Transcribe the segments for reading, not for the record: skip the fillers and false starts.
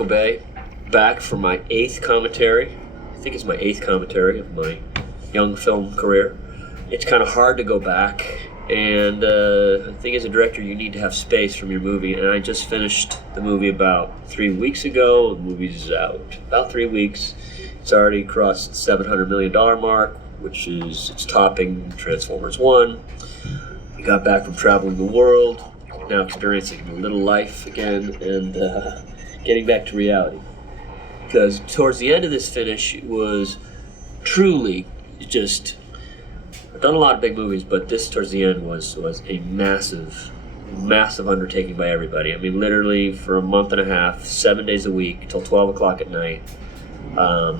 Michael Bay, back for my 8th commentary. I think it's my 8th commentary of my young film career. It's kind of hard to go back, and I think as a director you need to have space from your movie, and I just finished the movie about 3 weeks ago. The movie's out about 3 weeks. It's already crossed the $700 million mark, which is, it's topping Transformers 1. We got back from traveling the world, now experiencing a little life again, and getting back to reality. Because towards the end of this finish, it was truly just, I've done a lot of big movies, but this towards the end was a massive undertaking by everybody. I mean, literally for a month and a half, 7 days a week, till 12 o'clock at night. I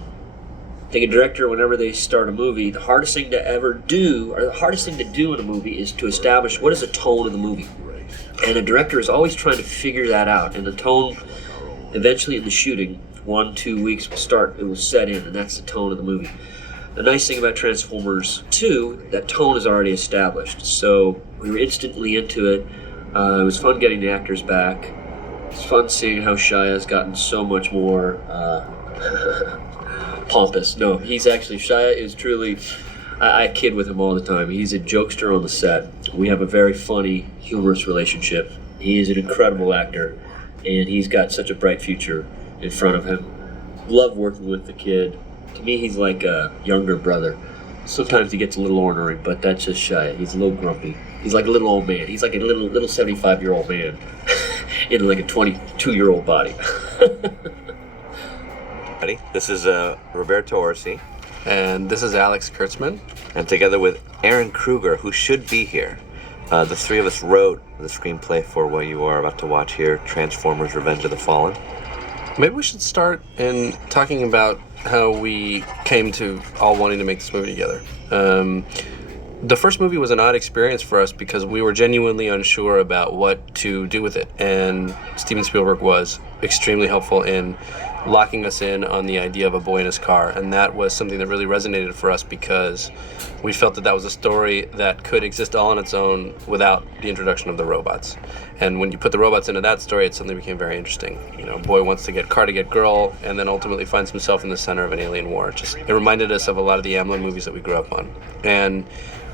think a director, whenever they start a movie, the hardest thing to do in a movie is to establish what is the tone of the movie. And a director is always trying to figure that out. And the tone, eventually in the shooting, 1-2 weeks it will set in, and that's the tone of the movie. The nice thing about Transformers 2, that tone is already established. So we were instantly into it. It was fun getting the actors back. It's fun seeing how Shia's gotten so much more pompous. No, Shia is truly, I kid with him all the time. He's a jokester on the set. We have a very funny, humorous relationship. He is an incredible actor, and he's got such a bright future in front of him. Love working with the kid. To me, he's like a younger brother. Sometimes he gets a little ornery, but that's just Shia. He's a little grumpy. He's like a little old man. He's like a little 75-year-old man in like a 22-year-old body. This is Roberto Orci. And this is Alex Kurtzman. And together with Aaron Kruger, who should be here, the three of us wrote the screenplay for what you are about to watch here, Transformers: Revenge of the Fallen. Maybe we should start in talking about how we came to all wanting to make this movie together. The first movie was an odd experience for us because we were genuinely unsure about what to do with it. And Steven Spielberg was extremely helpful in locking us in on the idea of a boy in his car. And that was something that really resonated for us because we felt that that was a story that could exist all on its own without the introduction of the robots. And when you put the robots into that story, it suddenly became very interesting. You know, boy wants to get car to get girl, and then ultimately finds himself in the center of an alien war. It reminded us of a lot of the Amblin movies that we grew up on. And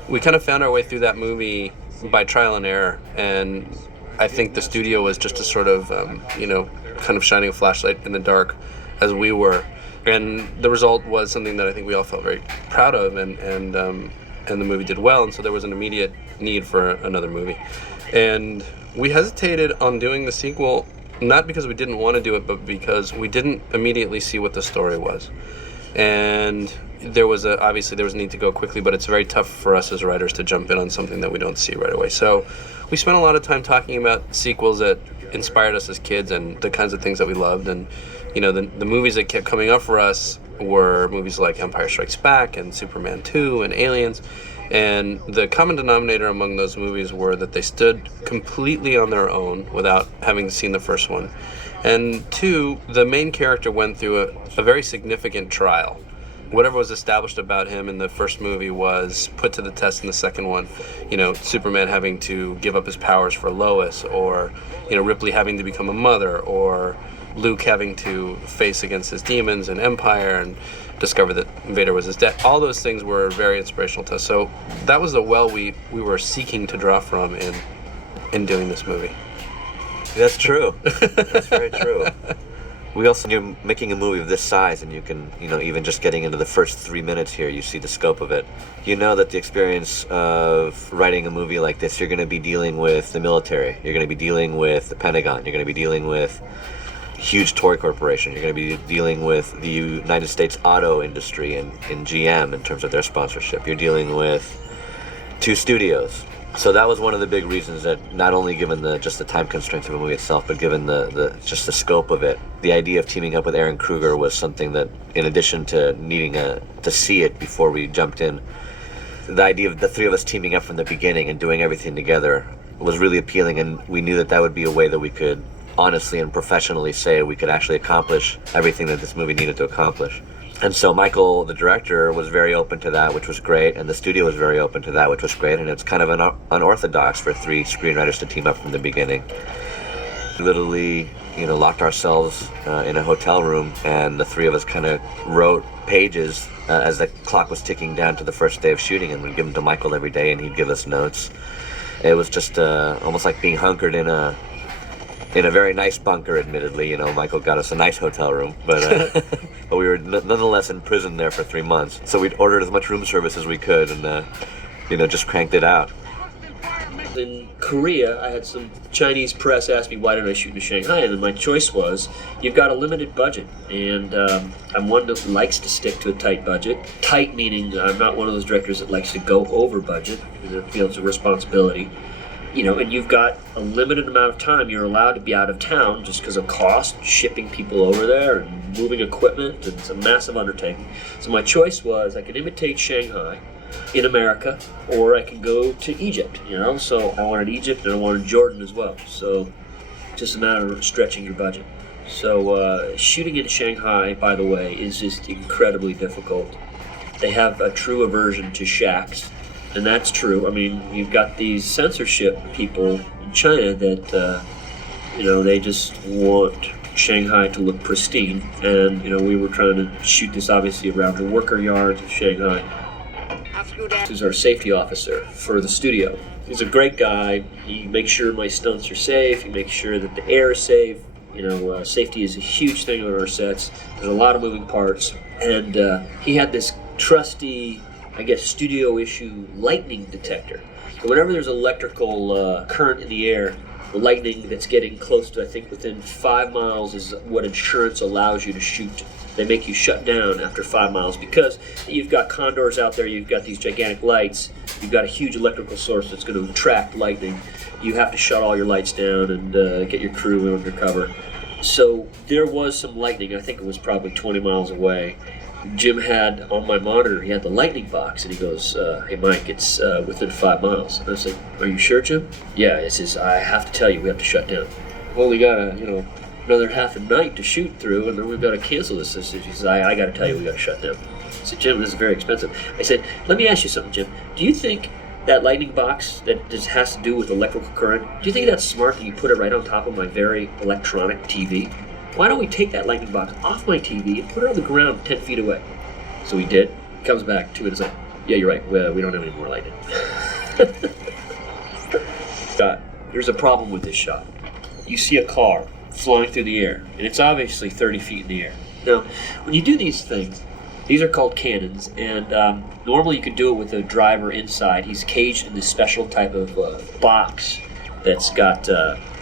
we kind of found our way through that movie by trial and error. And I think the studio was just a sort of, kind of shining a flashlight in the dark as we were. And the result was something that I think we all felt very proud of, and the movie did well, and so there was an immediate need for another movie. And we hesitated on doing the sequel, not because we didn't want to do it, but because we didn't immediately see what the story was. And there was a need to go quickly, but it's very tough for us as writers to jump in on something that we don't see right away. So we spent a lot of time talking about sequels that inspired us as kids and the kinds of things that we loved. And the movies that kept coming up for us were movies like Empire Strikes Back and Superman 2 and Aliens. And the common denominator among those movies were that they stood completely on their own without having seen the first one. And two, the main character went through a very significant trial. Whatever was established about him in the first movie was put to the test in the second one. Superman having to give up his powers for Lois, or Ripley having to become a mother, or Luke having to face against his demons in Empire and discover that Vader was his dad. All those things were very inspirational to us. So that was the well we were seeking to draw from in doing this movie. That's true. That's very true. We also knew making a movie of this size, and you can, even just getting into the first 3 minutes here, you see the scope of it. You know that the experience of writing a movie like this, you're going to be dealing with the military. You're going to be dealing with the Pentagon. You're going to be dealing with huge toy corporation. You're going to be dealing with the United States auto industry and GM in terms of their sponsorship. You're dealing with 2 studios. So that was one of the big reasons that, not only given just the time constraints of the movie itself, but given the scope of it, the idea of teaming up with Aaron Kruger was something that, in addition to needing to see it before we jumped in, the idea of the three of us teaming up from the beginning and doing everything together was really appealing, and we knew that would be a way that we could honestly and professionally say we could actually accomplish everything that this movie needed to accomplish. And so Michael, the director, was very open to that, which was great, and the studio was very open to that, which was great, and it's kind of unorthodox for 3 screenwriters to team up from the beginning. literally, locked ourselves in a hotel room, and the three of us kind of wrote pages as the clock was ticking down to the first day of shooting, and we'd give them to Michael every day, and he'd give us notes. It was just almost like being hunkered in a very nice bunker, admittedly. Michael got us a nice hotel room, but but we were nonetheless imprisoned there for 3 months. So we'd ordered as much room service as we could, and just cranked it out. In Korea, I had some Chinese press ask me why didn't I shoot in Shanghai, and then my choice was, you've got a limited budget, and I'm one that likes to stick to a tight budget. Tight meaning I'm not one of those directors that likes to go over budget, because it feels a responsibility. And you've got a limited amount of time you're allowed to be out of town just because of cost, shipping people over there and moving equipment, and it's a massive undertaking. So my choice was I could imitate Shanghai in America, or I can go to Egypt, So I wanted Egypt and I wanted Jordan as well. So just a matter of stretching your budget. So shooting in Shanghai, by the way, is just incredibly difficult. They have a true aversion to shacks, and that's true. I mean, you've got these censorship people in China that, they just want Shanghai to look pristine. And, we were trying to shoot this obviously around the worker yards of Shanghai. Who's our safety officer for the studio. He's a great guy. He makes sure my stunts are safe. He makes sure that the air is safe. Safety is a huge thing on our sets. There's a lot of moving parts. And he had this trusty, studio issue lightning detector. So whenever there's electrical current in the air, the lightning that's getting close to, I think, within 5 miles is what insurance allows you to shoot. They make you shut down after 5 miles because you've got condors out there, you've got these gigantic lights, you've got a huge electrical source that's going to attract lightning. You have to shut all your lights down and get your crew under cover. So there was some lightning. I think it was probably 20 miles away. Jim had on my monitor, he had the lightning box, and he goes, "Hey Mike, it's within 5 miles." And I was like, "Are you sure, Jim?" "Yeah." He says, "I have to tell you, we have to shut down. We've only got another half a night to shoot through, and then we've got to cancel this." He says, I got to tell you, we got to shut down. I said, "Jim, this is very expensive." I said, "Let me ask you something, Jim. Do you think that lightning box that just has to do with electrical current, do you think that's smart that you put it right on top of my very electronic TV? Why don't we take that lightning box off my TV and put it on the ground 10 feet away?" So he did. He comes back 2 minutes later. "Yeah, you're right. We don't have any more lightning." There's a problem with this shot. You see a car flying through the air, and it's obviously 30 feet in the air. Now, when you do these things, these are called cannons, and normally you could do it with a driver inside. He's caged in this special type of box that's got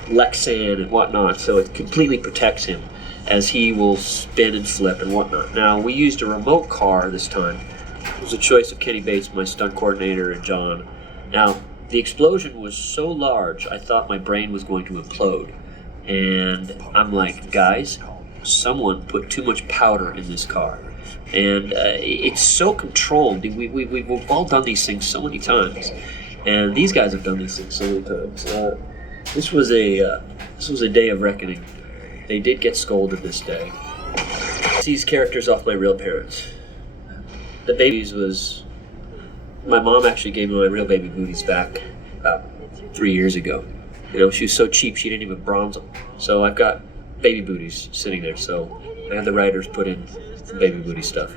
Lexan and whatnot, so it completely protects him as he will spin and flip and whatnot. Now, we used a remote car this time. It was a choice of Kenny Bates, my stunt coordinator, and John. Now, the explosion was so large, I thought my brain was going to implode. And I'm like, guys, someone put too much powder in this car. And it's so controlled. We've all done these things so many times. And these guys have done these things so many times. This was a day of reckoning. They did get scolded this day. These characters off my real parents. The babies was... My mom actually gave me my real baby booties back about 3 years ago. She was so cheap she didn't even bronze them. So I've got baby booties sitting there. So I had the writers put in some baby booty stuff.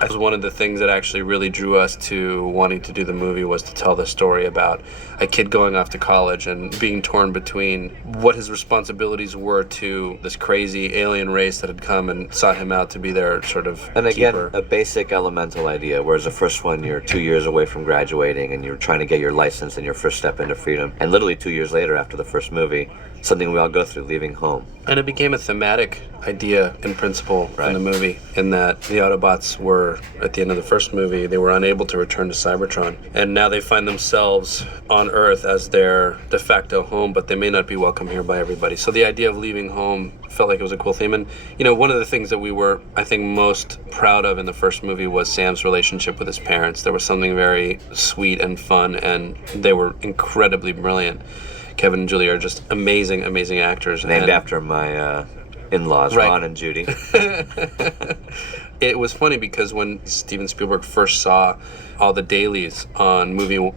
That was one of the things that actually really drew us to wanting to do the movie, was to tell the story about a kid going off to college and being torn between what his responsibilities were to this crazy alien race that had come and sought him out to be their sort of And again, keeper. a basic elemental idea, whereas the first one, you're 2 years away from graduating and you're trying to get your license and your first step into freedom. And literally 2 years later, after the first movie, something we all go through, leaving home. And it became a thematic idea in principle in the movie, in that the Autobots were, at the end of the first movie, they were unable to return to Cybertron. And now they find themselves on Earth as their de facto home, but they may not be welcome here by everybody. So the idea of leaving home felt like it was a cool theme. And, one of the things that we were, I think, most proud of in the first movie was Sam's relationship with his parents. There was something very sweet and fun, and they were incredibly brilliant. Kevin and Julie are just amazing, amazing actors. Named after my in-laws, Right. Ron and Judy. It was funny because when Steven Spielberg first saw all the dailies on movie